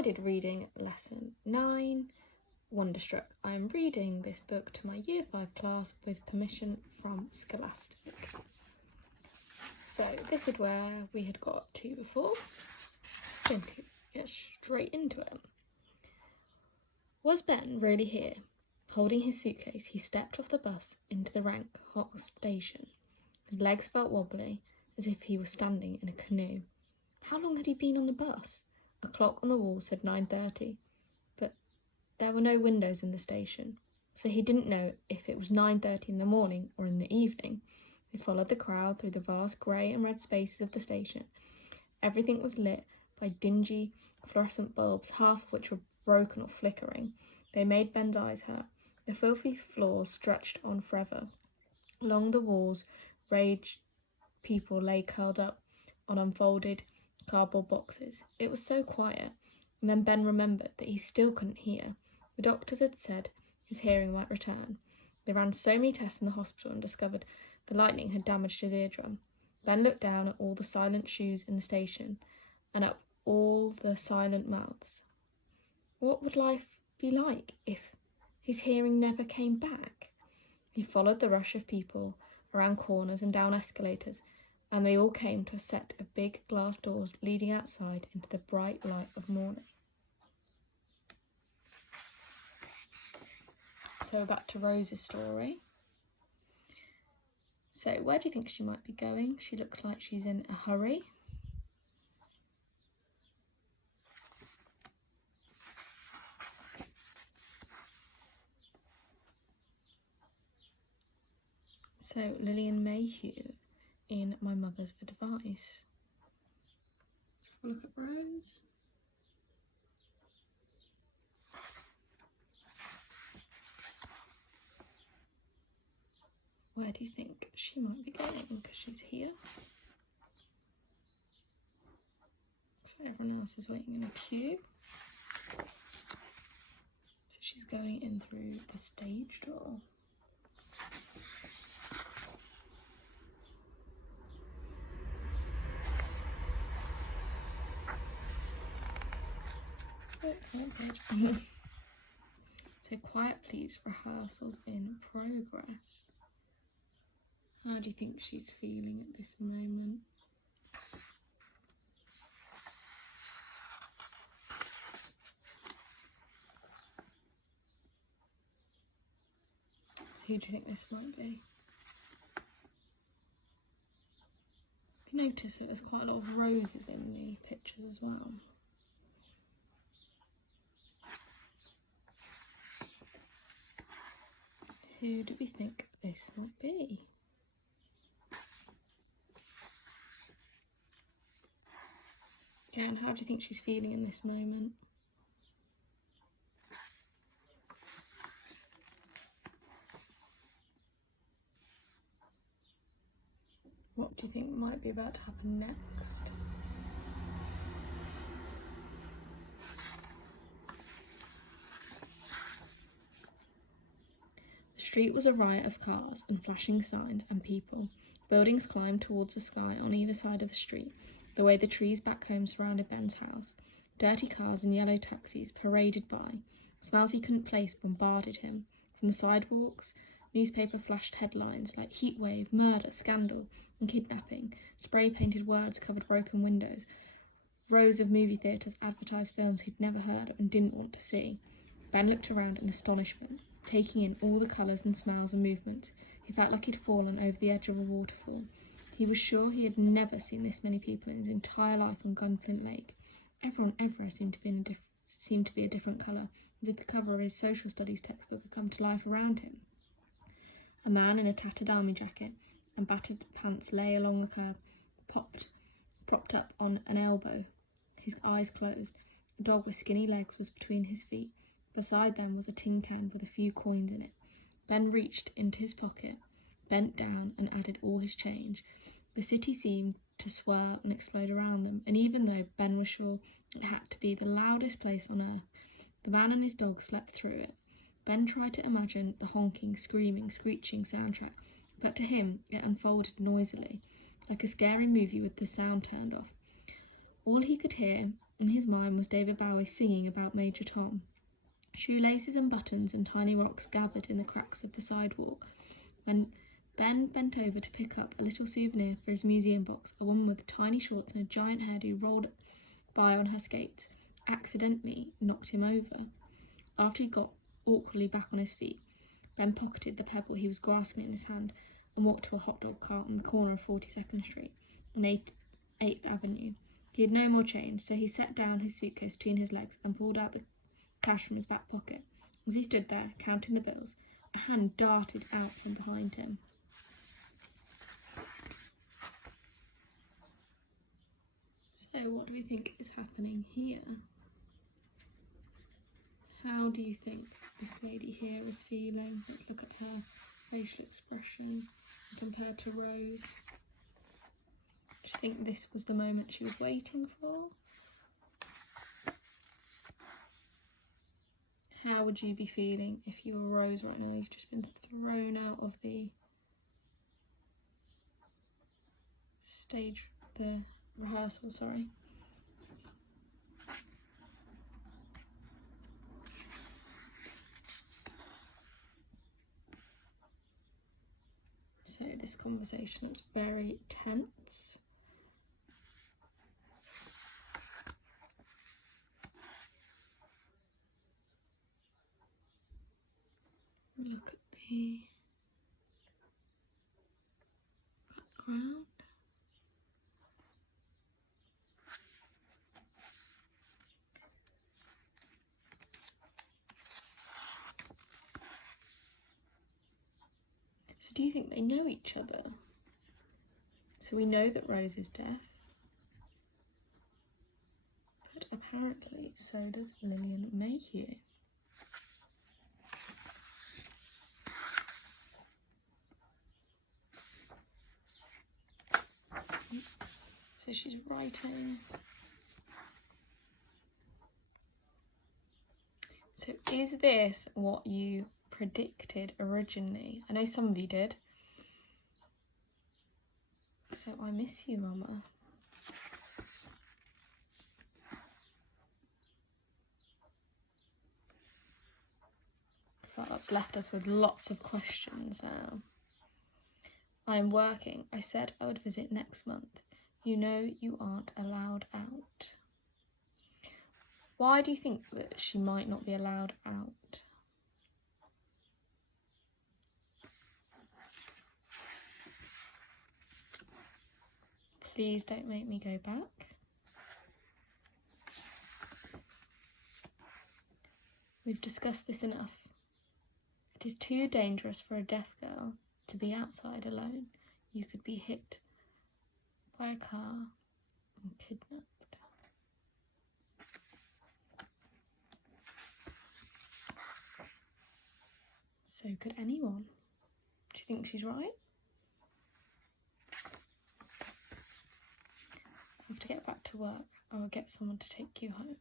I did reading lesson 9, Wonderstruck. I am reading this book to my Year 5 class with permission from Scholastic. So this is where we had got to before. It's going to get straight into it. Was Ben really here? Holding his suitcase, he stepped off the bus into the rank hot station. His legs felt wobbly, as if he was standing in a canoe. How long had he been on the bus? A clock on the wall said 9:30, but there were no windows in the station, so he didn't know if it was 9:30 in the morning or in the evening. He followed the crowd through the vast grey and red spaces of the station. Everything was lit by dingy fluorescent bulbs, half of which were broken or flickering. They made Ben's eyes hurt. The filthy floors stretched on forever. Along the walls, raged people lay curled up on unfolded cardboard boxes. It was so quiet, and then Ben remembered that he still couldn't hear. The doctors had said his hearing might return. They ran so many tests in the hospital and discovered the lightning had damaged his eardrum. Ben looked down at all the silent shoes in the station and up all the silent mouths. What would life be like if his hearing never came back? He followed the rush of people around corners and down escalators, and they all came to a set of big glass doors leading outside into the bright light of morning. So back to Rose's story. So where do you think she might be going? She looks like she's in a hurry. So Lillian Mayhew in My Mother's Advice. Let's have a look at Rose. Where do you think she might be going? Because she's here. So everyone else is waiting in a queue. So she's going in through the stage door. So quiet please, rehearsals in progress. How do you think she's feeling at this moment? Who do you think this might be? You notice that there's quite a lot of roses in the pictures as well. Who do we think this might be? Okay, and how do you think she's feeling in this moment? What do you think might be about to happen next? The street was a riot of cars and flashing signs and people. Buildings climbed towards the sky on either side of the street, the way the trees back home surrounded Ben's house. Dirty cars and yellow taxis paraded by. Smells he couldn't place bombarded him. From the sidewalks, newspaper flashed headlines like heat wave, murder, scandal, and kidnapping. Spray-painted words covered broken windows. Rows of movie theatres advertised films he'd never heard of and didn't want to see. Ben looked around in astonishment, taking in all the colours and smells and movements. He felt like he'd fallen over the edge of a waterfall. He was sure he had never seen this many people in his entire life on Gunflint Lake. Everyone everywhere seemed to be a different colour, as if the cover of his social studies textbook had come to life around him. A man in a tattered army jacket and battered pants lay along the curb, propped up on an elbow, his eyes closed. A dog with skinny legs was between his feet. Beside them was a tin can with a few coins in it. Ben reached into his pocket, bent down and added all his change. The city seemed to swirl and explode around them, and even though Ben was sure it had to be the loudest place on earth, the man and his dog slept through it. Ben tried to imagine the honking, screaming, screeching soundtrack, but to him it unfolded noisily, like a scary movie with the sound turned off. All he could hear In his mind was David Bowie singing about Major Tom. Shoelaces and buttons and tiny rocks gathered in the cracks of the sidewalk. When Ben bent over to pick up a little souvenir for his museum box, a woman with tiny shorts and a giant hairdo rolled by on her skates, accidentally knocked him over. After he got awkwardly back on his feet, Ben pocketed the pebble he was grasping in his hand and walked to a hot dog cart on the corner of 42nd Street and 8th Avenue. He had no more change, so he set down his suitcase between his legs and pulled out the cash from his back pocket. As he stood there, counting the bills, a hand darted out from behind him. So what do we think is happening here? How do you think this lady here was feeling? Let's look at her facial expression and compare to Rose. Do you think this was the moment she was waiting for? How would you be feeling if you were Rose right now? You've just been thrown out of the rehearsal, sorry. So this conversation looks very tense. Look at the background. So do you think they know each other? So we know that Rose is deaf, but apparently so does Lillian Mayhew. So she's writing. So is this what you predicted originally? I know some of you did. So I miss you, Mama. I feel like that's left us with lots of questions now. I'm working. I said I would visit next month. You know you aren't allowed out. Why do you think that she might not be allowed out? Please don't make me go back. We've discussed this enough. It is too dangerous for a deaf girl to be outside alone. You could be hit by a car and kidnapped. So could anyone. Do you think she's right? I have to get back to work. I will get someone to take you home.